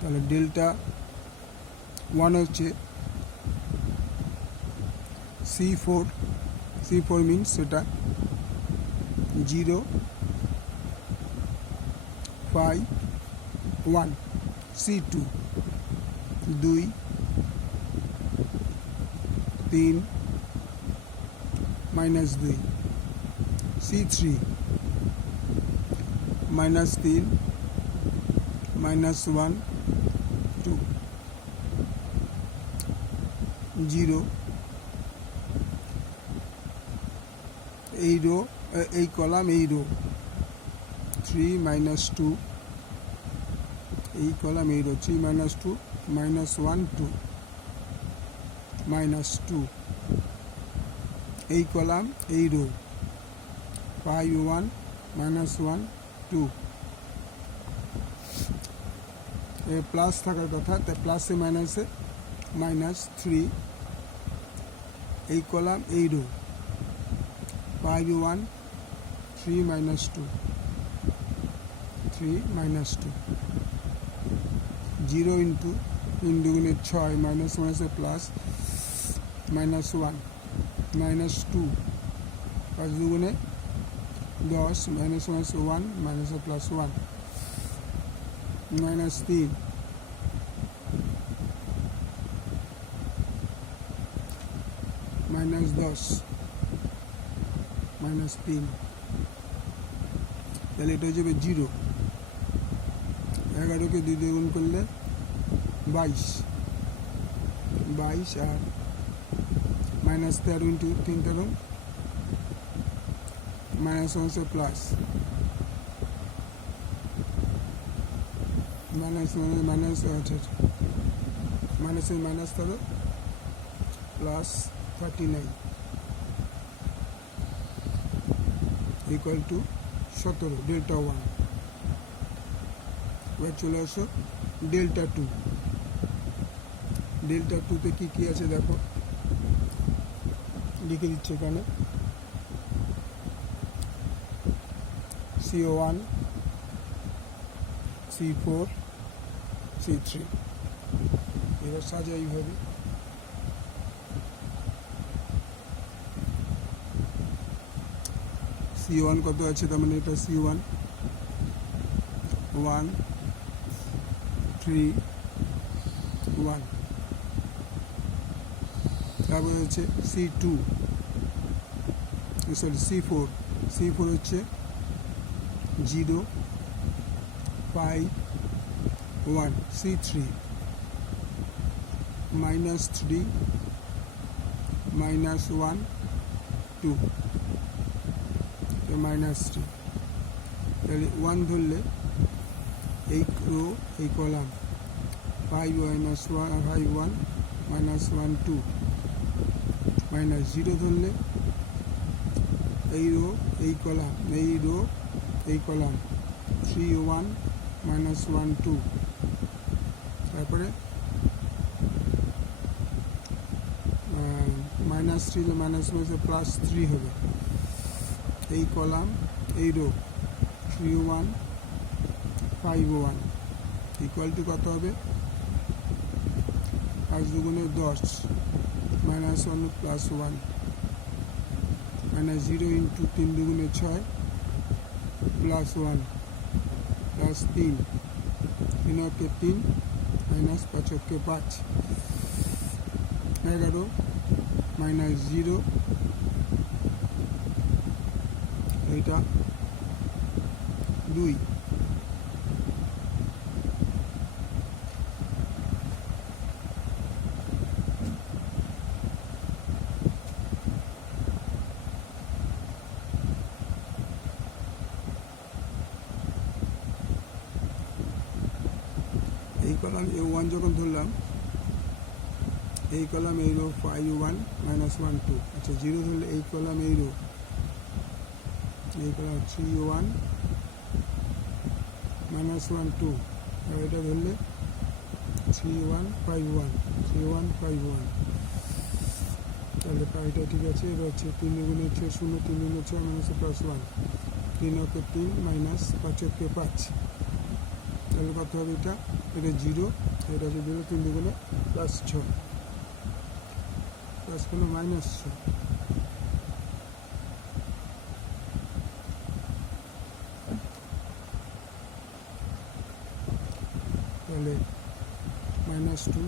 তাহলে delta one হচ্ছে C4 means সেটা 0 5 1 C2 2 3 minus 2 C3 minus 3 minus 1 2 0 এই রো এই কলাম এই রো 3 minus 2 এই কলাম এই রো 3 minus 2 minus 1 2 minus 2 এই কলাম এই রো 5 1 minus 1 2 এ প্লাস থাকার কথা, তাই প্লাসে মাইনাসে মাইনাস 3 এই কলাম এই রো 5 1 3 minus 2 3 minus 2 0 ইন্টু 3 দুগুণে 6 মাইনাস মাইনাসে প্লাস মাইনাস 1 মাইনাস 2 5 দুগুণে 10 মাইনাস মাইনাস 1 মাইনাসে প্লাস 1 মাইনাস 3 মাইনাস 10 মাইনাস 3 তাহলে এটা হয়ে যাবে 0 11কে 2 দিয়ে গুণ করলে 22 আর minus 13 into 3 13 minus 1 plus minus minus মাইনাসে minus 13 plus 39 equal to 17 delta 1। এবার চলে আসো ডেল্টা 2। ডেল্টা 2তে কী কী আছে দেখো, লিখে দিচ্ছে এখানে CO1 C4 C3। এবার সাজা এইভাবে C1 কত আছে, তার মানে এটা C1 1 3 1। তারপরে হচ্ছে C2 সরি C4 হচ্ছে 0 5 1 C3 minus 3 minus 1 2 মাইনাস 3। তাহলে 1 ধরলে এই রো এই কলাম 5 minus 1 5 1 minus 1 2 মাইনাস 0 ধরলে এই রো এই কলাম এই রো এই কলাম 3 1 minus 1 2। তারপরে মাইনাস 3 মাইনাস মাইনাসে প্লাস 3 হবে। এই কলাম এই রো 3 1 5 1 ইকুয়াল টু কত হবে, 5 দুগুণে 10 মাইনাস 1 প্লাস 1 মাইনাস 0 ইন্টু 3 দুগুণে 6 প্লাস 1 প্লাস 3 3 অকে 3 মাইনাস 5 অকে 5 11 মাইনাস 0 এটা 2। এই কলাম A1 যখন ধরলাম এই কলাম এই রো 5 1 minus 1 2। আচ্ছা 0 ধরলে এই কলাম এই রো এই কলাম 3 1 minus 1 2। আর এটা ধরলে 3 1 5 1 3 1 5 1। তাহলে এটা ঠিক আছে। এবার হচ্ছে 3 গুণে 6 0 3 গুণে 6 মাইনাস প্লাস 1 3 অকে 3 মাইনাস 5 অকে 5 তাহলে কত হবে এটা 0, এটা হচ্ছে 0, 3 দুগুণে +6 প্লাস হলো -6। তাহলে -2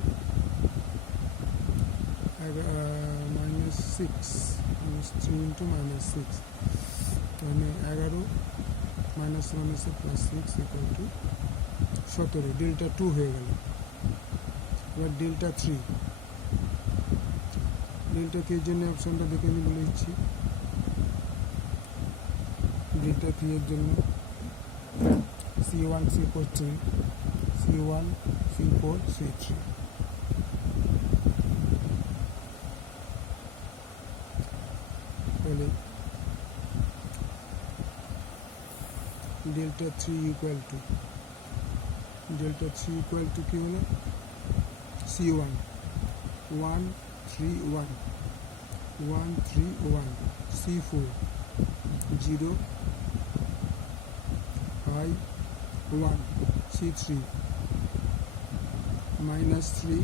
-6 -3 ইন্টু -6 মানে 11 -1 +6 = 17। ডেল্টা 2 হয়ে গেল। এবার ডেল্টা 3, ডেল্টা 3 এর জন্য অপশানটা দেখে আমি বলে দিচ্ছি। ডেল্টা 3 এর জন্য C1 C4 3, C1 C4 C3। তাহলে ডেল্টা 3 ইকুয়াল টু কি হলো C1 1 3 1 1 3 1, C4 0 5 1, C3 -3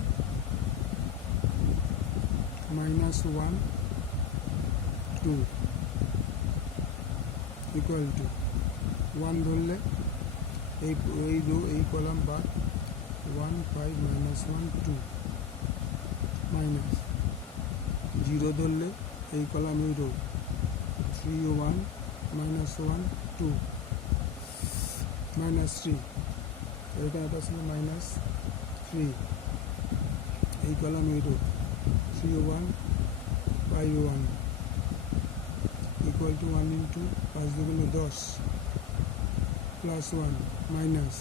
-1 2 equal to 1 ধরলে এই রো এই কলাম বাদ 1 5 -1 2 মাইনাস 0 ধরলে এই কলাম এই রো 3 1 -1 2 -3, এইটা এটা ছিল -3, এই কলাম এই রো 3 1 5 1 ইকুয়াল টু 1 ইন্টু 5 দুগুণে 10 প্লাস 1 মাইনাস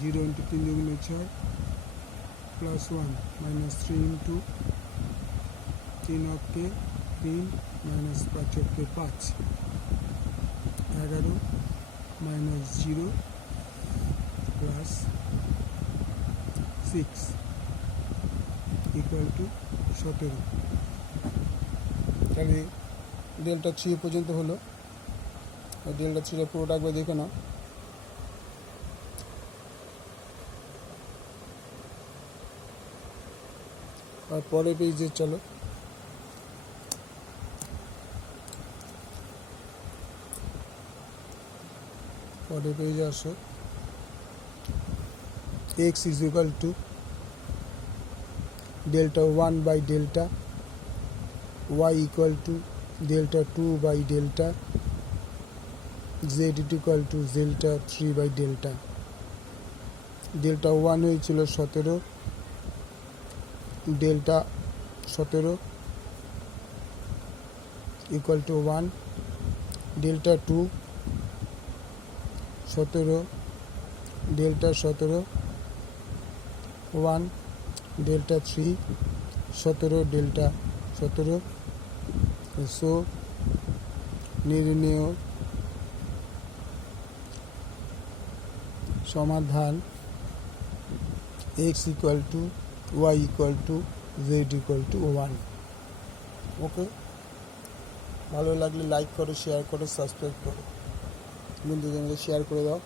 0 ইন্টু 3 দুগুণে 6 প্লাস 1 -3 ইন্টু 3 অক্ষে 3 -5 অক্ষে 5 11 -0 প্লাস 6 ইকুয়াল টু 17। তাহলে ডেল্টা 3 পর্যন্ত হলো। ডেল্টা 3 এর পুরোটা একবার দেখে নাও। আর পরের পেজে চলো। পরের পেজে আসো। x is equal to delta 1 by delta, y equal to delta 2 by delta, z equal to delta 3 by delta। delta 1 হয়েছিল 17, delta 17 equal to 1, delta 2 17, delta 17 1, delta 3 17, delta 17। So নির্ণেয় সমাধান x equal to y equal to z equal to 1। ওকে, ভালো লাগলে like করো, share করো, subscribe করো, বন্ধুদের মধ্যে share করে দাও।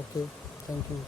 ওকে, থ্যাংক ইউ।